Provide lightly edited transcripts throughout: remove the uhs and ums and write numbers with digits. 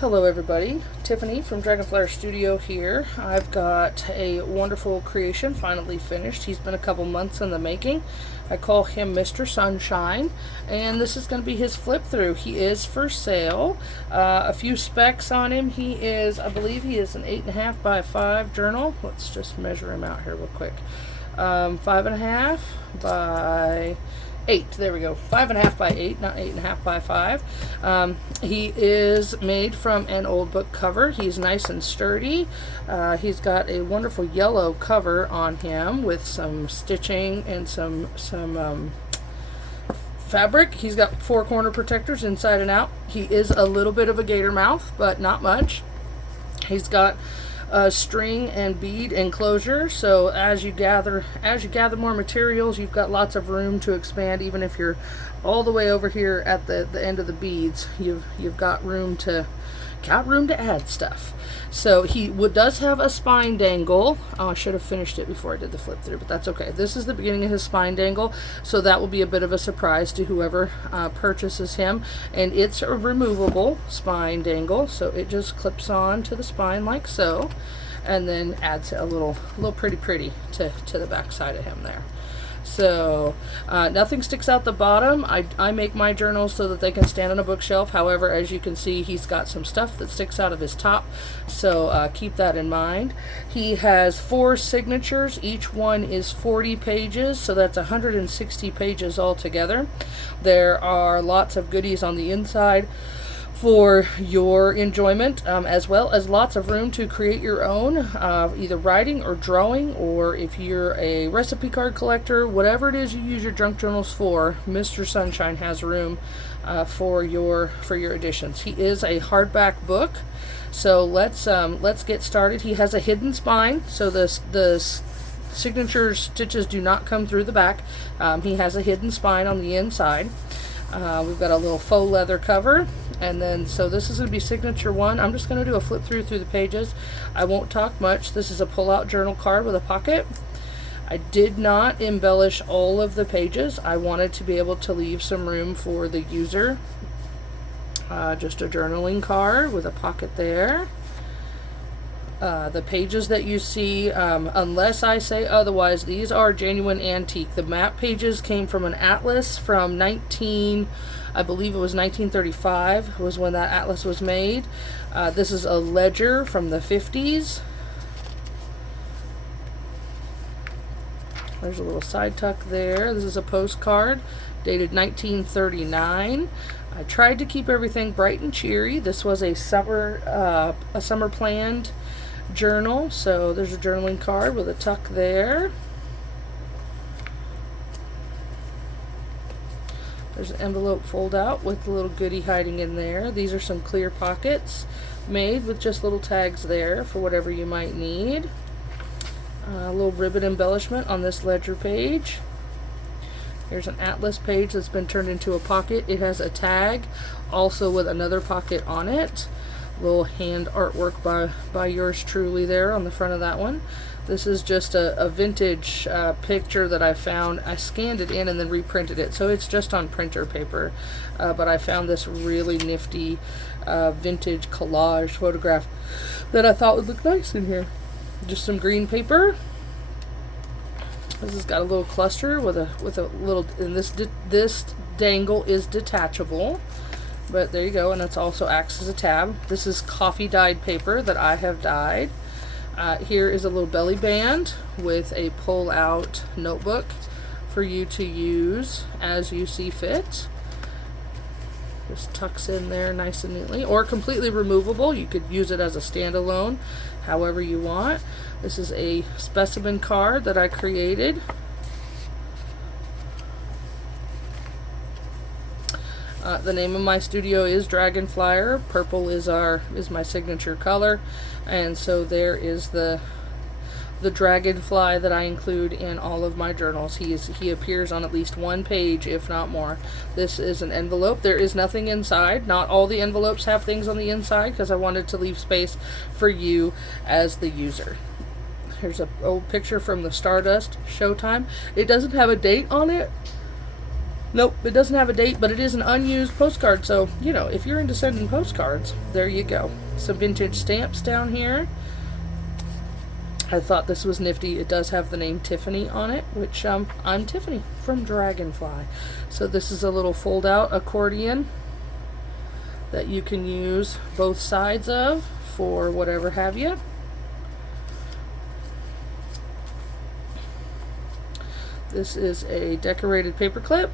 Hello everybody, Tiffany from Dragonflyer Studio here. I've got a wonderful creation finally finished. He's been a couple months in the making. I call him Mr. Sunshine, and this is going to be his flip through. He is for sale. A few specs on him. I believe he is an 8.5 by 5 journal. Let's just measure him out here real quick. 5.5 by 8. There we go. 5.5 by 8, not 8.5 by 5. He is made from an old book cover. He's nice and sturdy. He's got a wonderful yellow cover on him with some stitching and some fabric. He's got 4 corner protectors inside and out. He is a little bit of a gator mouth, but not much. He's got string and bead enclosure, so as you gather more materials, you've got lots of room to expand. Even if you're all the way over here at the end of the beads, you've got room to add stuff. So he does have a spine dangle. I should have finished it before I did the flip through, but that's okay. This is the beginning of his spine dangle, so that will be a bit of a surprise to whoever purchases him. And it's a removable spine dangle, so it just clips on to the spine like so, and then adds a little pretty to the back side of him there. So nothing sticks out the bottom. I make my journals so that they can stand on a bookshelf. However, as you can see, he's got some stuff that sticks out of his top, so keep that in mind. He has 4 signatures. Each one is 40 pages, so that's 160 pages altogether. There are lots of goodies on the inside for your enjoyment, as well as lots of room to create your own, either writing or drawing, or if you're a recipe card collector, whatever it is you use your junk journals for, Mr. Sunshine has room for your editions. He is a hardback book, so let's get started. He has a hidden spine, so the signature stitches do not come through the back. He has a hidden spine on the inside. We've got a little faux leather cover, and then so this is going to be signature 1. I'm just going to do a flip through the pages. I won't talk much. This is a pull-out journal card with a pocket. I did not embellish all of the pages. I wanted to be able to leave some room for the user. Just a journaling card with a pocket there. The pages that you see, unless I say otherwise, these are genuine antique. The map pages came from an atlas from I believe it was 1935 was when that atlas was made. This is a ledger from the 50s. There's a little side tuck there. This is a postcard dated 1939. I tried to keep everything bright and cheery. This was a summer planned journal, so there's a journaling card with a tuck there. There's an envelope fold out with a little goodie hiding in there. These are some clear pockets made with just little tags there for whatever you might need. A little ribbon embellishment on this ledger page. Here's an atlas page that's been turned into a pocket. It has a tag also with another pocket on it. Little hand artwork by yours truly there on the front of that one. This is just a vintage picture that I found. I scanned it in and then reprinted it, so it's just on printer paper. But I found this really nifty vintage collage photograph that I thought would look nice in here. Just some green paper. This has got a little cluster with a little, and this dangle is detachable. But there you go, and it also acts as a tab. This is coffee dyed paper that I have dyed. Here is a little belly band with a pull out notebook for you to use as you see fit. Just tucks in there nice and neatly, or completely removable. You could use it as a standalone, however you want. This is a specimen card that I created. The name of my studio is Dragonflyer. Purple is my signature color, and so there is the dragonfly that I include in all of my journals. He appears on at least one page, if not more. This is an envelope. There is nothing inside. Not all the envelopes have things on the inside because I wanted to leave space for you as the user. Here's an old picture from the Stardust Showtime. It doesn't have a date on it. Nope, it doesn't have a date, but it is an unused postcard. So, you know, if you're into sending postcards, there you go. Some vintage stamps down here. I thought this was nifty. It does have the name Tiffany on it, which I'm Tiffany from Dragonfly. So this is a little fold-out accordion that you can use both sides of for whatever have you. This is a decorated paper clip.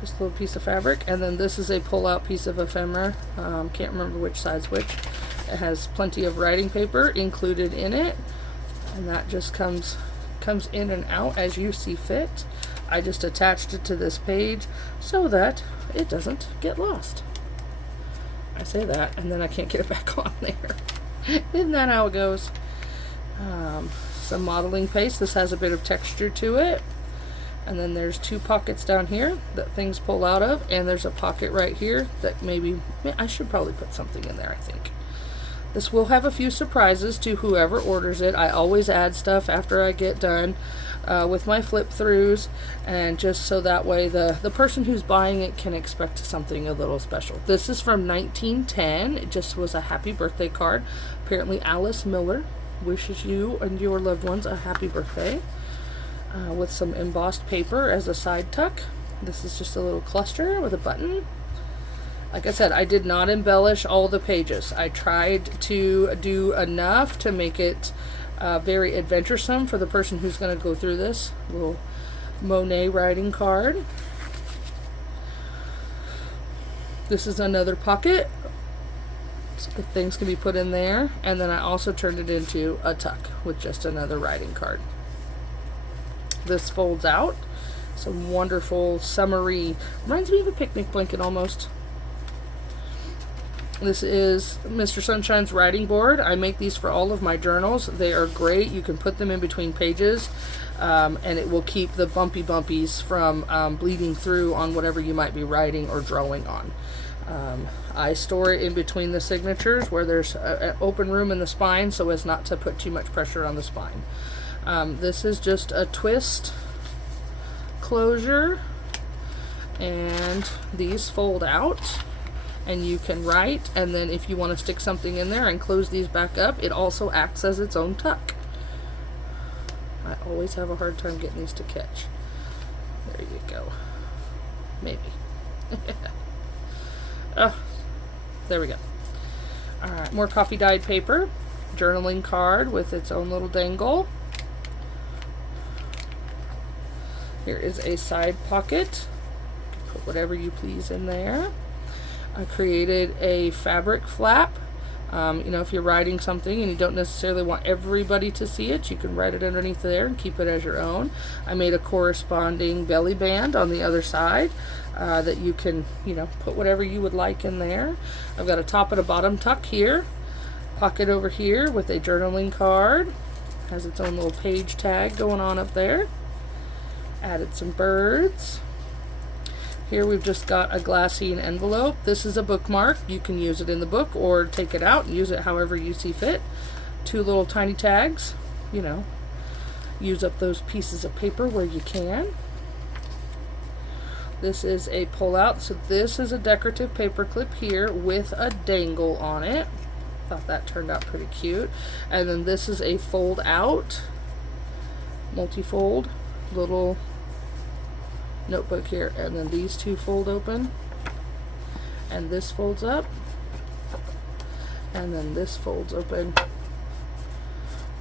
Just a little piece of fabric. And then this is a pull-out piece of ephemera. Can't remember which side's which. It has plenty of writing paper included in it. And that just comes in and out as you see fit. I just attached it to this page so that it doesn't get lost. I say that and then I can't get it back on there. Isn't that how it goes? Some modeling paste. This has a bit of texture to it. And then there's two pockets down here that things pull out of, and there's a pocket right here that maybe, I should probably put something in there, I think. This will have a few surprises to whoever orders it. I always add stuff after I get done with my flip throughs, and just so that way the person who's buying it can expect something a little special. This is from 1910. It just was a happy birthday card. Apparently Alice Miller wishes you and your loved ones a happy birthday. With some embossed paper as a side tuck. This is just a little cluster with a button. Like I said, I did not embellish all the pages. I tried to do enough to make it very adventuresome for the person who's going to go through this. Little Monet writing card. This is another pocket. So things can be put in there. And then I also turned it into a tuck with just another writing card. This folds out. Some wonderful summery, reminds me of a picnic blanket almost. This is Mr. Sunshine's writing board. I make these for all of my journals. They are great. You can put them in between pages, and it will keep the bumpy bumpies from bleeding through on whatever you might be writing or drawing on. I store it in between the signatures where there's an open room in the spine so as not to put too much pressure on the spine. This is just a twist closure, and these fold out and you can write, and then if you want to stick something in there and close these back up, it also acts as its own tuck. I always have a hard time getting these to catch. There you go. Maybe. Oh, there we go. Alright, more coffee dyed paper. Journaling card with its own little dangle. Here is a side pocket. Put whatever you please in there. I created a fabric flap. You know, if you're writing something and you don't necessarily want everybody to see it, you can write it underneath there and keep it as your own. I made a corresponding belly band on the other side that you can, you know, put whatever you would like in there. I've got a top and a bottom tuck here. Pocket over here with a journaling card. Has its own little page tag going on up there. Added some birds. Here we've just got a glassine envelope. This is a bookmark. You can use it in the book or take it out and use it however you see fit. Two little tiny tags. You know, use up those pieces of paper where you can. This is a pull-out. So this is a decorative paper clip here with a dangle on it. Thought that turned out pretty cute. And then this is a fold-out, multi-fold little notebook here, and then these two fold open, and this folds up, and then this folds open.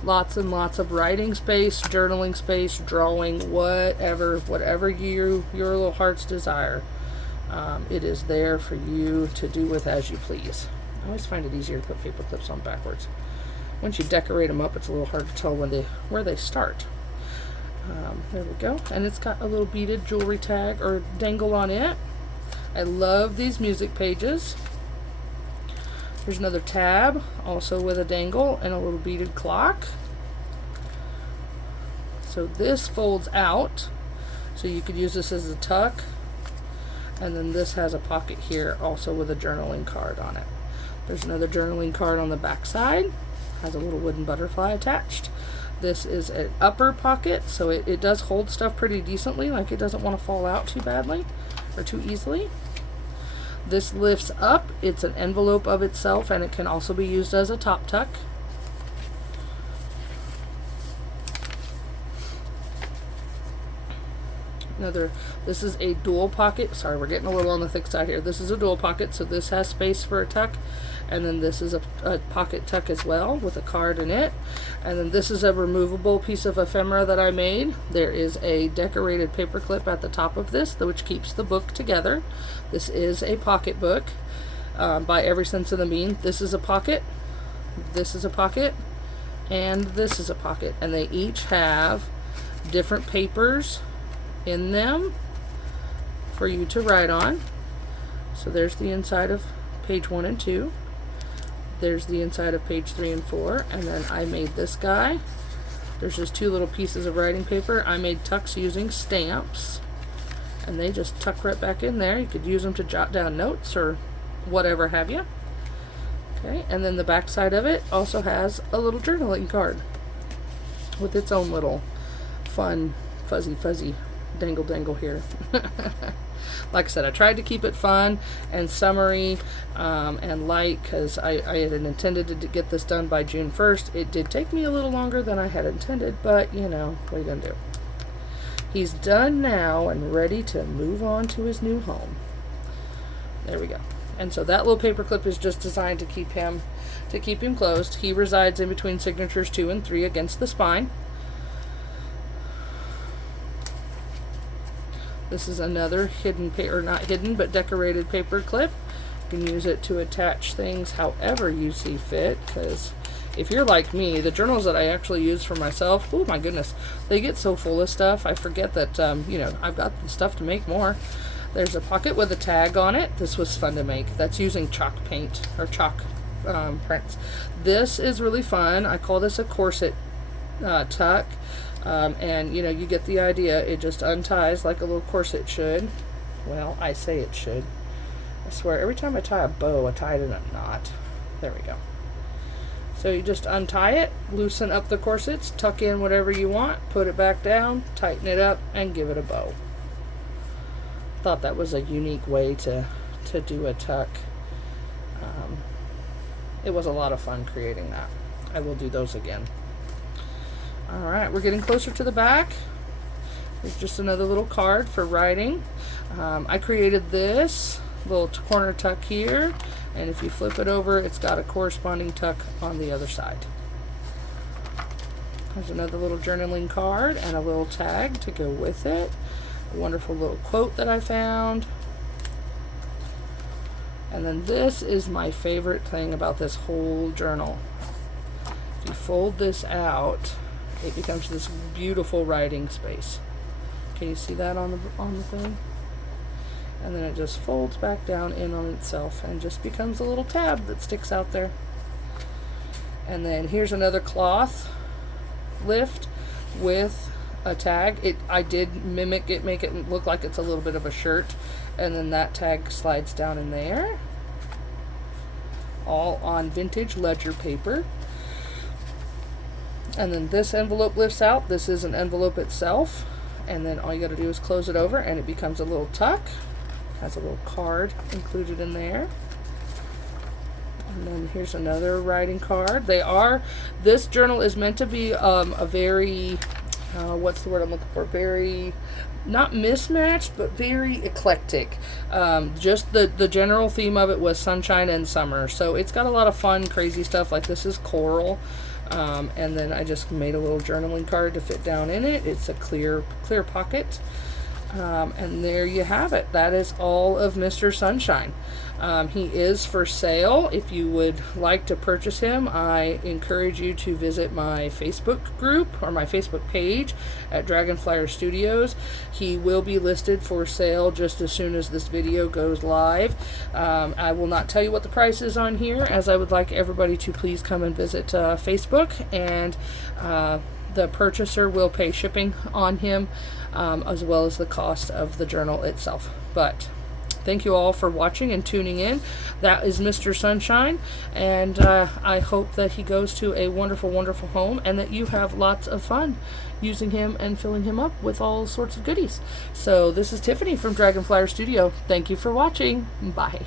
Lots and lots of writing space, journaling space, drawing, whatever your little heart's desire. It is there for you to do with as you please. I always find it easier to put paper clips on backwards. Once you decorate them up, it's a little hard to tell where they start. There we go, and it's got a little beaded jewelry tag or dangle on it. I love these music pages. There's another tab, also with a dangle and a little beaded clock. So this folds out, so you could use this as a tuck. And then this has a pocket here, also with a journaling card on it. There's another journaling card on the back side. Has a little wooden butterfly attached. This is an upper pocket, so it does hold stuff pretty decently, like it doesn't want to fall out too badly or too easily. This lifts up. It's an envelope of itself, and it can also be used as a top tuck. This is a dual pocket. Sorry, we're getting a little on the thick side here. This is a dual pocket, so this has space for a tuck. And then this is a pocket tuck as well with a card in it. And then this is a removable piece of ephemera that I made. There is a decorated paper clip at the top of this, which keeps the book together. This is a pocket book by Every Sense of the Bean. This is a pocket, this is a pocket, and this is a pocket. And they each have different papers in them for you to write on. So there's the inside of page 1 and 2. There's the inside of page 3 and 4. And then I made this guy. There's just 2 little pieces of writing paper. I made tucks using stamps, and they just tuck right back in there. You could use them to jot down notes or whatever have you. Okay, and then the back side of it also has a little journaling card with its own little fun fuzzy dangle here. Like I said, I tried to keep it fun and summery and light, because I had intended to get this done by June 1st. It did take me a little longer than I had intended, but you know, what are you gonna do? He's done now and ready to move on to his new home. There we go. And so that little paper clip is just designed to keep him closed. He resides in between signatures 2 and 3 against the spine. This is another hidden or not hidden, but decorated paper clip. You can use it to attach things however you see fit, because if you're like me, the journals that I actually use for myself, oh my goodness, they get so full of stuff, I forget that, you know, I've got the stuff to make more. There's a pocket with a tag on it. This was fun to make. That's using chalk paint, or chalk prints. This is really fun. I call this a corset tuck. And you know, you get the idea. It just unties like a little corset should. Well, I say it should. I swear, every time I tie a bow, I tie it in a knot. There we go. So you just untie it, loosen up the corsets, tuck in whatever you want, put it back down, tighten it up, and give it a bow. Thought that was a unique way to do a tuck. It was a lot of fun creating that. I will do those again. Alright, we're getting closer to the back. There's just another little card for writing. I created this little corner tuck here, and if you flip it over, it's got a corresponding tuck on the other side. There's another little journaling card and a little tag to go with it. A wonderful little quote that I found. And then this is my favorite thing about this whole journal. If you fold this out, it becomes this beautiful writing space. Can you see that on the thing? And then it just folds back down in on itself and just becomes a little tab that sticks out there. And then here's another cloth lift with a tag. I did mimic it, make it look like it's a little bit of a shirt, and then that tag slides down in there. All on vintage ledger paper. And then this envelope lifts out. This is an envelope itself, and then all you got to do is close it over and it becomes a little tuck. Has a little card included in there. And then here's another writing card. This journal is meant to be a very, what's the word I'm looking for? Very, not mismatched, but very eclectic. Just the general theme of it was sunshine and summer. So it's got a lot of fun, crazy stuff. Like this is coral. And then I just made a little journaling card to fit down in it. It's a clear pocket. And there you have it. That is all of Mr. Sunshine. He is for sale. If you would like to purchase him, I encourage you to visit my Facebook group or my Facebook page at Dragonflyer Studios. He will be listed for sale just as soon as this video goes live. I will not tell you what the price is on here, as I would like everybody to please come and visit Facebook, and the purchaser will pay shipping on him, as well as the cost of the journal itself. But thank you all for watching and tuning in. That is Mr. Sunshine, and I hope that he goes to a wonderful, wonderful home, and that you have lots of fun using him and filling him up with all sorts of goodies. So this is Tiffany from Dragonflyer Studio. Thank you for watching. Bye.